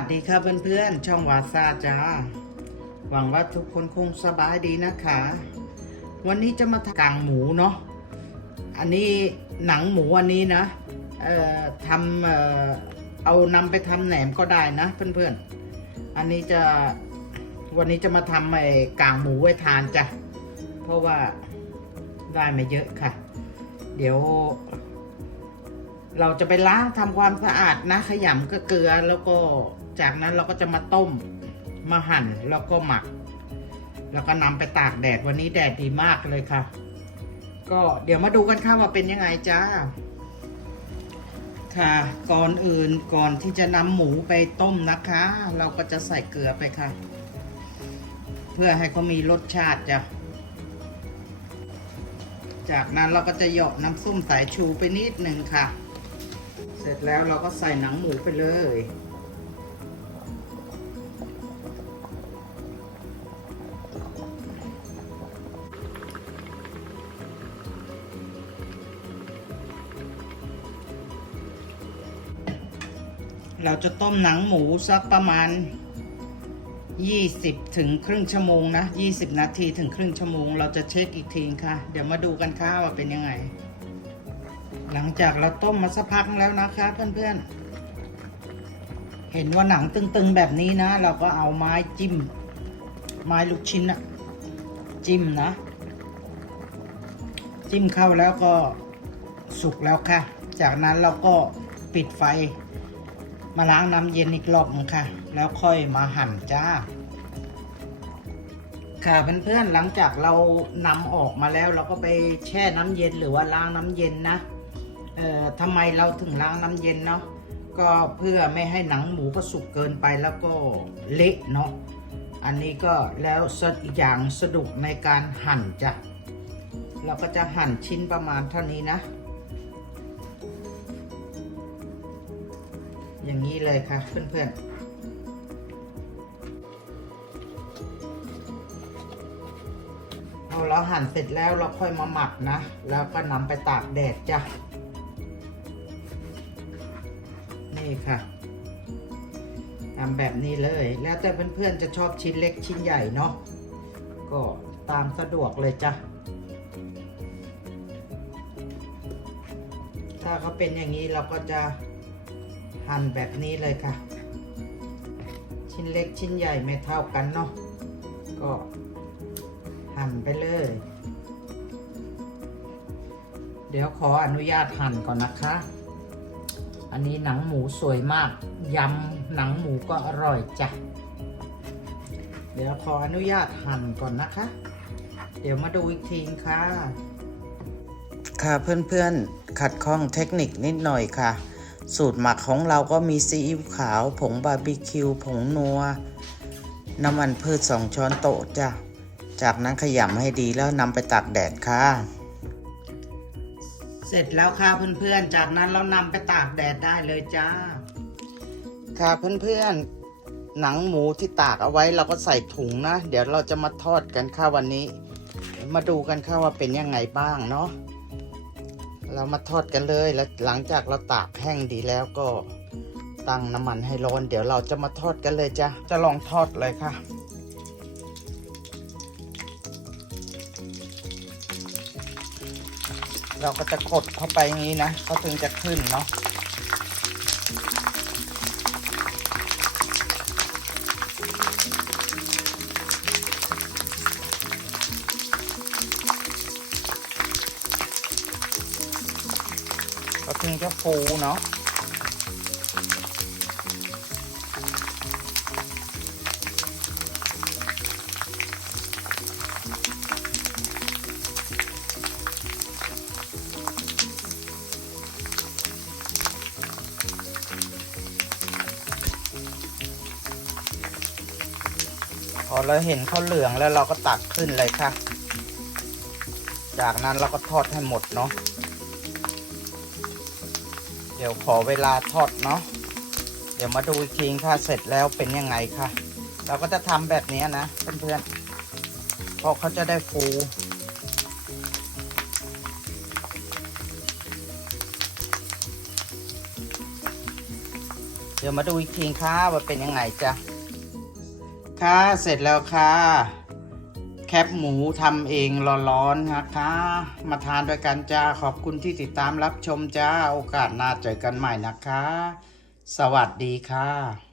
วัสดีครับเพื่อนๆ ช่องวาซาจ้า หวังว่าทุกคนคงสบายดีนะคะ วันนี้จะมาทกางหมูเนาะ อันนี้หนังหมูอันนี้นะ เอ่อทำเอ่อเอานำไปทำแหนมก็ได้นะเพื่อนๆ อันนี้จะวันนี้จะมาทำไอ้กางหมูไว้ทานจ้ะ เพราะว่าได้มาเยอะค่ะ เดี๋ยวเราจะไปล้างทำความสะอาดนะขยำก็เกลือแล้วก็ จากนั้นเราก็จะมาต้มมาหั่นแล้วก็หมัก แล้วก็นำไปตากแดดวันนี้แดดดีมากเลยค่ะ ก็เดี๋ยวมาดูกันค่ะว่าเป็นยังไงจ้า ค่ะ ก่อนอื่นก่อนที่จะนำหมูไปต้มนะคะ เราก็จะใส่เกลือไปค่ะ เพื่อให้เขามีรสชาติจ้ะจากนั้นเราก็จะเหยาะน้ำส้มสายชูไปนิดหนึ่งค่ะ เสร็จแล้วเราก็ใส่หนังหมูไปเลย เราจะต้มหนังหมูสักประมาณ 20 ถึงครึ่งชั่วโมงนะ 20 นาทีถึงครึ่งชั่วโมง เราจะเช็คอีกทีค่ะ เดี๋ยวมาดูกันค่ะว่าเป็นยังไง หลังจากเราต้มมาสักพักแล้วนะคะ เพื่อนๆ เห็นว่าหนังตึงๆแบบนี้นะ เราก็เอาไม้จิ้ม ไม้ลูกชิ้นอะจิ้มนะ จิ้มเข้าแล้วก็สุกแล้วค่ะ จากนั้นเราก็ปิดไฟ มาล้างน้ำเย็นอีกรอบหนึงค่ะ แล้วค่อยมาหั่นจ้า ค่ะเพื่อนๆหลังจากเรานำออกมาแล้วเราก็ไปแช่น้ำเย็นหรือว่าล้างน้ำเย็นนะเอ่อทำไมเราถึงล้างน้ำเย็นเนาะก็เพื่อไม่ให้หนังหมูก็สุกเกินไปแล้วก็เละเนาะอันนี้ก็แล้วสอีกอย่างสะดวกในการหั่นจ้ะเราก็จะหั่นชิ้นประมาณเท่านี้นะ อย่างนี้เลยค่ะเพื่อนๆเอาเราหั่นเสร็จแล้วเราค่อยมาหมักนะ แล้วก็นำไปตากแดดจ้ะ นี่ค่ะทำแบบนี้เลย แล้วแต่เพื่อนๆจะชอบชิ้นเล็กชิ้นใหญ่เนาะ ก็ตามสะดวกเลยจ้ะ ถ้าเขาเป็นอย่างนี้เราก็จะ หั่นแบบนี้เลยค่ะ ชิ้นเล็กชิ้นใหญ่ไม่เท่ากันเนาะก็หั่นไปเลย เดี๋ยวขออนุญาตหั่นก่อนนะคะ อันนี้หนังหมูสวยมากยำหนังหมูก็อร่อยจ้ะเดี๋ยวขออนุญาตหั่นก่อนนะคะ เดี๋ยวมาดูอีกทีค่ะค่ะเพื่อนๆขัดข้องเทคนิคนิดหน่อยค่ะ สูตรหมักของเราก็มีซีอิ๊วขาว ผงบาร์บีคิว ผงนัว น้ำมันพืชสองช้อนโต๊ะจ้ะ จากนั้นขยำให้ดีแล้วนำไปตากแดดค่ะ เสร็จแล้วค่ะเพื่อนๆ จากนั้นเรานำไปตากแดดได้เลยจ้า ค่ะเพื่อนๆ หนังหมูที่ตากเอาไว้เราก็ใส่ถุงนะ เดี๋ยวเราจะมาทอดกันค่ะวันนี้ มาดูกันค่ะว่าเป็นยังไงบ้างเนาะ เรามาทอดกันเลยแล้วหลังจากเราตากแห้งดีแล้วก็ตั้งน้ำมันให้ร้อน เดี๋ยวเราจะมาทอดกันเลยจ้ะจะลองทอดเลยค่ะ เราก็จะกดเข้าไปอย่างนี้นะเขาถึงจะขึ้นเนาะ ก็ถึงจะฟูเนาะพอเราเห็นเขาเหลืองแล้วเราก็ตักขึ้นเลยค่ะ จากนั้นเราก็ทอดให้หมดเนาะ เดี๋ยวขอเวลาทอดเนาะเดี๋ยวมาดูอีกทีค่ะเสร็จแล้วเป็นยังไงค่ะ เราก็จะทำแบบนี้นะเพื่อนๆเพราะเขาจะได้ฟูเดี๋ยวมาดูอีกทีค่ะว่าเป็นยังไงจ้ะค่ะเสร็จแล้วค่ะ แคบหมูทำเองร้อนๆนะคะ มาทานด้วยกันจ้า ขอบคุณที่ติดตามรับชมจ้า โอกาสหน้าเจอกันใหม่นะคะ สวัสดีค่ะ